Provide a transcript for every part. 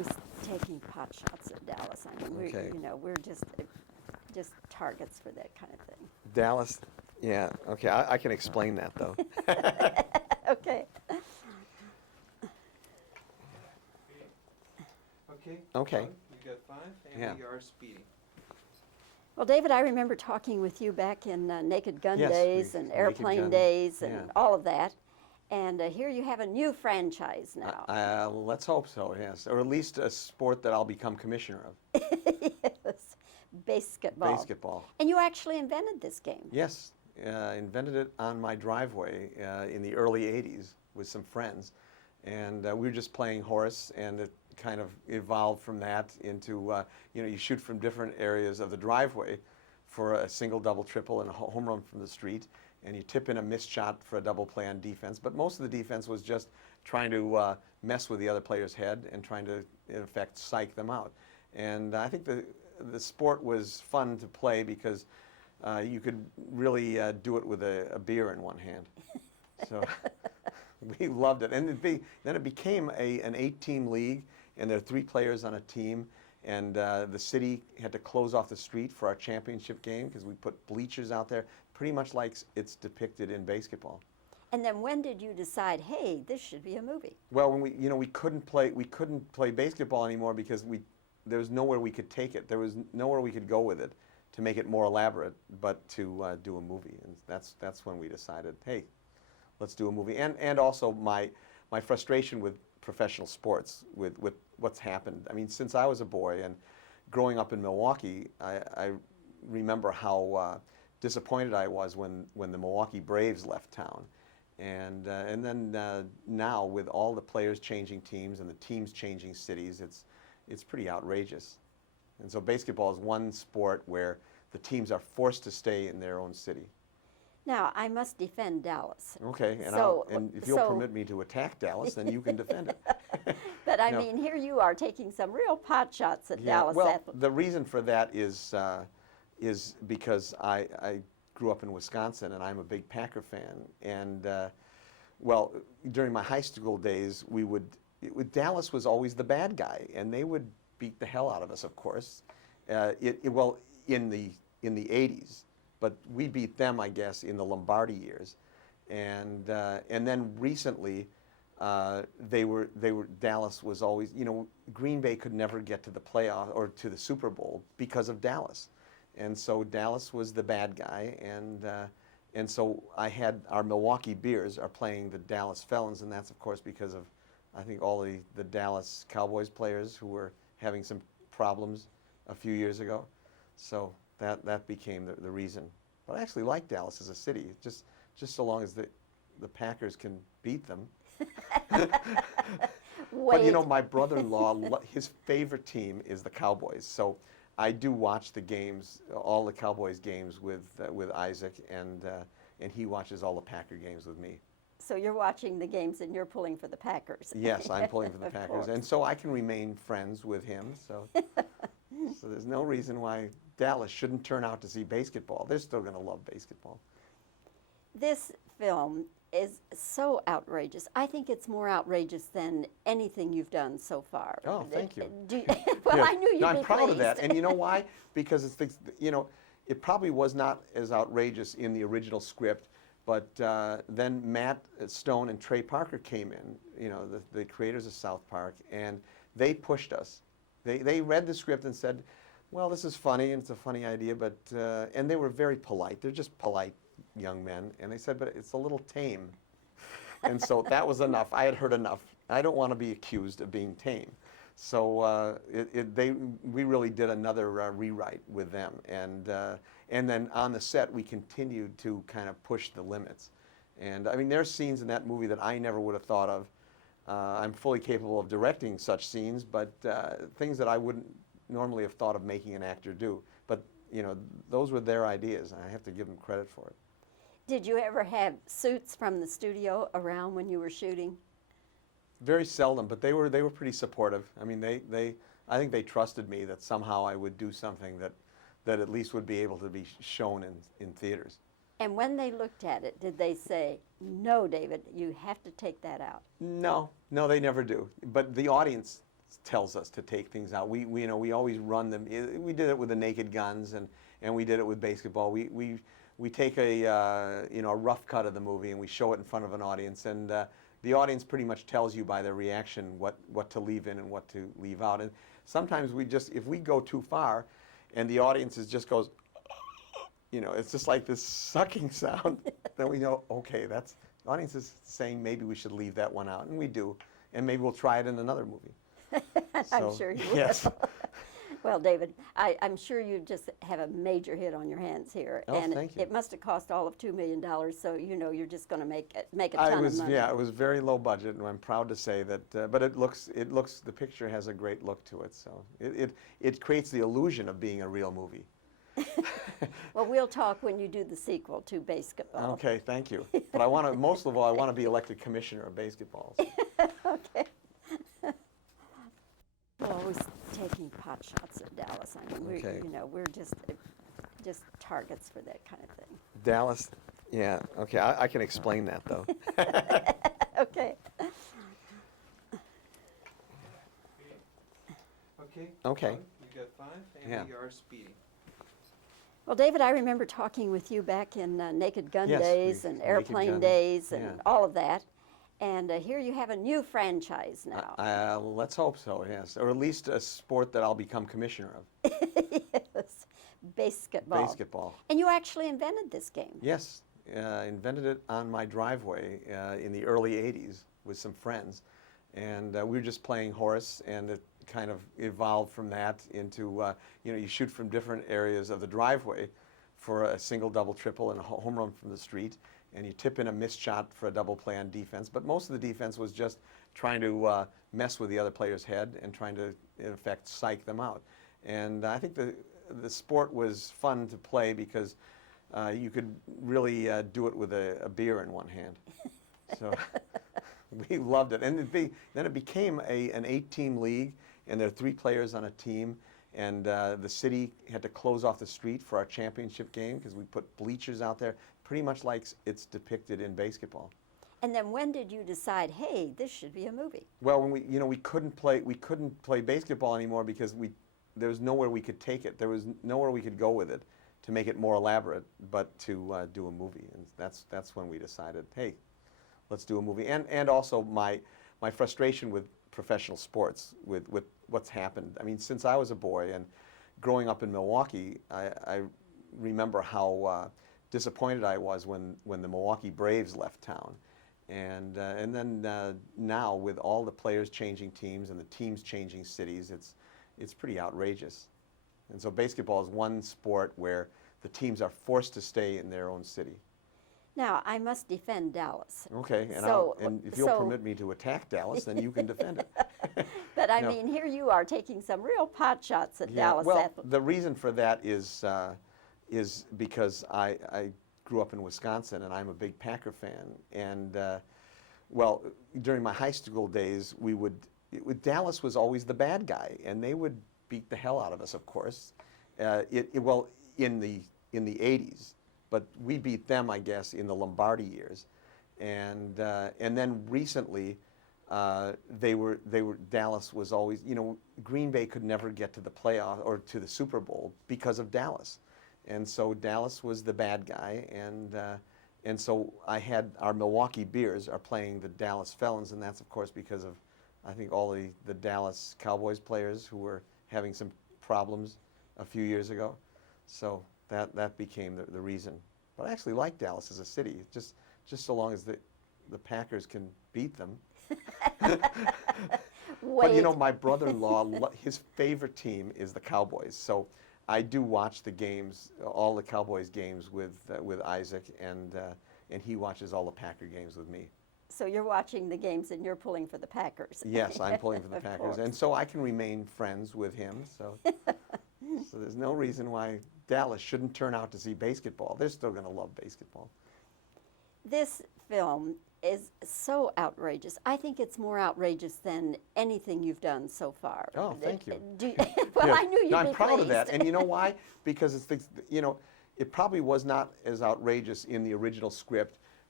who's taking pot shots at Dallas. I mean, Okay. we're just targets for that kind of thing. Dallas, yeah, okay, I can explain that, though. Okay. Okay. Okay. John, you got 5, and Yeah. we are speeding. Well, David, I remember talking with you back in Naked Gun Yes, days and Naked Airplane Gun, days and yeah. all of that. And here you have a new franchise now. Let's hope so, yes, or at least a sport that I'll become commissioner of, Yes, basketball. basketball. And you actually invented this game. Yes, invented it on my driveway in the early 80s with some friends. And we were just playing horse, and it kind of evolved from that into, you shoot from different areas of the driveway for a single, double, triple, and a home run from the street. And you tip in a missed shot for a double play on defense. But most of the defense was just trying to mess with the other player's head and trying to, in effect, psych them out. And I think the sport was fun to play because you could really do it with a beer in one hand. So we loved it. And then it became an 8-team league, and there are 3 players on a team. And the city had to close off the street for our championship game because we put bleachers out there, pretty much like it's depicted in basketball. And then when did you decide, hey, this should be a movie? Well, when we couldn't play basketball anymore because there was nowhere we could take it. There was nowhere we could go with it to make it more elaborate, but to do a movie. And that's when we decided, hey, let's do a movie. And also my frustration with professional sports, with what's happened. I mean, since I was a boy and growing up in Milwaukee, I remember how disappointed I was when the Milwaukee Braves left town. And then now with all the players changing teams and the teams changing cities, it's pretty outrageous. And so basketball is one sport where the teams are forced to stay in their own city. Now, I must defend Dallas. Okay, and, So- and if you'll permit me to attack Dallas, then you can defend it. But I No. mean, here you are taking some real pot shots at Yeah, Dallas well, athletes. the reason for that is because I grew up in Wisconsin and I'm a big Packer fan. And well, during my high school days, Dallas was always the bad guy, and they would beat the hell out of us, of course. Well, in the 80s, but we beat them, I guess, in the Lombardi years, and then recently. Dallas was always, Green Bay could never get to the playoff or to the Super Bowl because of Dallas. And so Dallas was the bad guy, and so our Milwaukee Bears are playing the Dallas Felons, and that's of course because of, I think, all the Dallas Cowboys players who were having some problems a few years ago. So that became the reason. But I actually like Dallas as a city, just so long as the Packers can beat them. Wait. But my brother-in-law, his favorite team is the Cowboys. So I do watch the games, all the Cowboys games with Isaac, and he watches all the Packer games with me. So you're watching the games and you're pulling for the Packers. Yes, I'm pulling for the Of Packers, course. and so I can remain friends with him. So there's no reason why Dallas shouldn't turn out to see basketball. They're still going to love basketball. This film is so outrageous. I think it's more outrageous than anything you've done so far. Oh, thank you. Well, Yeah. I knew you'd No, I'm be proud of that, pleased. and you know why? Because it probably was not as outrageous in the original script, but then Matt Stone and Trey Parker came in, the creators of South Park, and they pushed us. They read the script and said, well, this is funny, and it's a funny idea, but, and they were very polite. They're just polite young men, and they said, but it's a little tame. And so that was enough. I had heard enough. I don't want to be accused of being tame. So we really did another rewrite with them, and then on the set we continued to kind of push the limits. And I mean, there's scenes in that movie that I never would have thought of. I'm fully capable of directing such scenes, but things that I wouldn't normally have thought of making an actor do. But those were their ideas, and I have to give them credit for it. Did you ever have suits from the studio around when you were shooting? Very seldom, but they were pretty supportive. I mean, I think they trusted me that somehow I would do something that at least would be able to be shown in theaters. And when they looked at it, did they say, no, David, you have to take that out? No, they never do. But the audience tells us to take things out. We you know, we always run them. We did it with the Naked Guns, and we did it with Baseketball. We take a you know, a rough cut of the movie and we show it in front of an audience, and the audience pretty much tells you by their reaction what to leave in and what to leave out. And sometimes we just, if we go too far, and the audience just goes, you know, it's just like this sucking sound, then we know, okay, the audience is saying maybe we should leave that one out, and we do, and maybe we'll try it in another movie. I'm sure you will. Yes. Well, David, I'm sure you just have a major hit on your hands here, Oh, and thank you. it must have cost all of $2 million. So you know you're just going to make a ton of money. Yeah, it was very low budget, and I'm proud to say that. But it looks. The picture has a great look to it, so it creates the illusion of being a real movie. Well, we'll talk when you do the sequel to Baseketball. Okay, thank you. But most of all, I want to be elected commissioner of basketball. Okay. We're always taking pot shots at Dallas. I mean, Okay. we're just targets for that kind of thing. Dallas, yeah. Okay, I can explain that though. Okay. Okay. Okay. You got 5, and Yeah. we are speeding. Well, David, I remember talking with you back in Naked Gun days and Naked Airplane Gun, days and yeah. all of that. And here you have a new franchise now. Let's hope so. Yes, or at least a sport that I'll become commissioner of. Yes, basketball. Basketball. And you actually invented this game. Yes, invented it on my driveway in the early '80s with some friends, and we were just playing horse, and it kind of evolved from that into you know, you shoot from different areas of the driveway for a single, double, triple, and a home run from the street, and you tip in a missed shot for a double play on defense. But most of the defense was just trying to mess with the other player's head and trying to, in effect, psych them out. And I think the sport was fun to play because you could really do it with a beer in one hand. So we loved it. And then it became an 8-team league, and there are 3 players on a team. And the city had to close off the street for our championship game because we put bleachers out there, pretty much like it's depicted in Baseketball. And then when did you decide, hey, this should be a movie? Well, when we couldn't play basketball anymore because there was nowhere we could take it. There was nowhere we could go with it to make it more elaborate, but to do a movie. And that's when we decided, hey, let's do a movie. And also my frustration with professional sports, with what's happened. I mean, since I was a boy and growing up in Milwaukee, I remember how disappointed I was when the Milwaukee Braves left town. And then now with all the players changing teams and the teams changing cities, it's pretty outrageous. And so basketball is one sport where the teams are forced to stay in their own city. Now, I must defend Dallas. Okay, and, and if you'll permit me to attack Dallas, then you can defend it. But I No. mean, here you are taking some real pot shots at Yeah, Dallas well, athletes. the reason for that is because I grew up in Wisconsin and I'm a big Packer fan. And well, during my high school days, Dallas was always the bad guy, and they would beat the hell out of us, of course. Well, in the 80s. But we beat them, I guess, in the Lombardi years, and then recently, Dallas was always, you know, Green Bay could never get to the playoff or to the Super Bowl because of Dallas, and so Dallas was the bad guy, and so our Milwaukee Bears are playing the Dallas Felons, and that's of course because of, I think, all the Dallas Cowboys players who were having some problems a few years ago, so. That became the reason. But I actually like Dallas as a city, just so long as the Packers can beat them. But you know, my brother-in-law, his favorite team is the Cowboys. So I do watch the games, all the Cowboys games with Isaac, and he watches all the Packer games with me. So you're watching the games and you're pulling for the Packers. Yes, I'm pulling for the Of Packers, course. and so I can remain friends with him. So there's no reason why Dallas shouldn't turn out to see basketball. They're still going to love basketball. This film is so outrageous. I think it's more outrageous than anything you've done so far. Oh, thank you. Well, Yeah. I knew you'd No, be I'm proud of that, pleased. and you know why? Because you know, it probably was not as outrageous in the original script,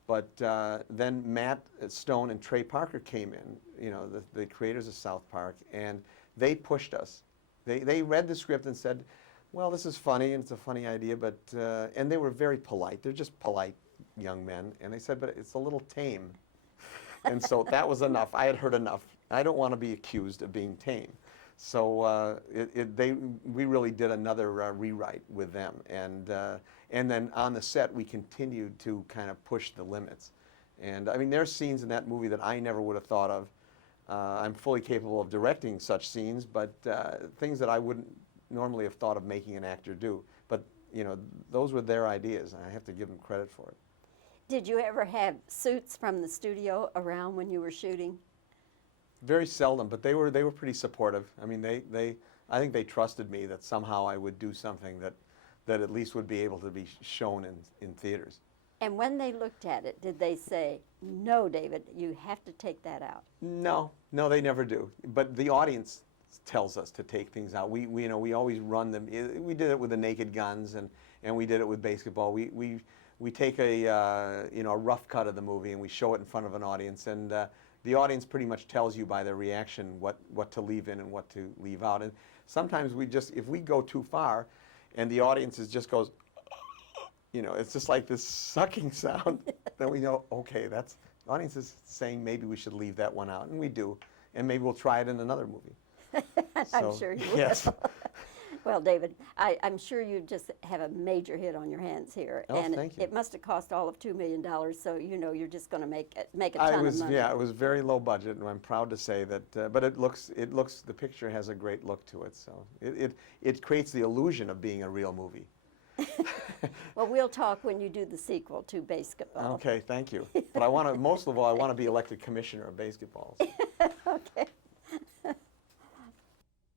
But then Matt Stone and Trey Parker came in, the creators of South Park, and they pushed us. They read the script and said, well, this is funny, and it's a funny idea, but, and they were very polite. They're just polite young men. And they said, but it's a little tame. And so that was enough. I had heard enough. I don't want to be accused of being tame. So we really did another rewrite with them. And then on the set, we continued to kind of push the limits. And I mean, there's scenes in that movie that I never would have thought of. I'm fully capable of directing such scenes, but things that I wouldn't normally have thought of making an actor do. But, those were their ideas, and I have to give them credit for it. Did you ever have suits from the studio around when you were shooting? Very seldom, but they were pretty supportive. I mean, I think they trusted me that somehow I would do something that at least would be able to be shown in theaters. And when they looked at it, did they say, no, David, you have to take that out? No, they never do. But the audience tells us to take things out. We always run them. We did it with the Naked Guns, and we did it with Baseketball. We take a rough cut of the movie and we show it in front of an audience, and the audience pretty much tells you by their reaction what to leave in and what to leave out. And sometimes if we go too far, and the audience just goes, it's just like this sucking sound, then we know, okay, the audience is saying maybe we should leave that one out, and we do, and maybe we'll try it in another movie. I'm sure you will. Yes. Well, David, I'm sure you just have a major hit on your hands here. Oh, and thank you. It must have cost all of $2 million, so you're just going to make a ton of money. Yeah, it was very low budget, and I'm proud to say that. But the picture has a great look to it, so it creates the illusion of being a real movie. Well, we'll talk when you do the sequel to Baseketball. Okay, thank you. But most of all, I want to be elected commissioner of basketball. Okay.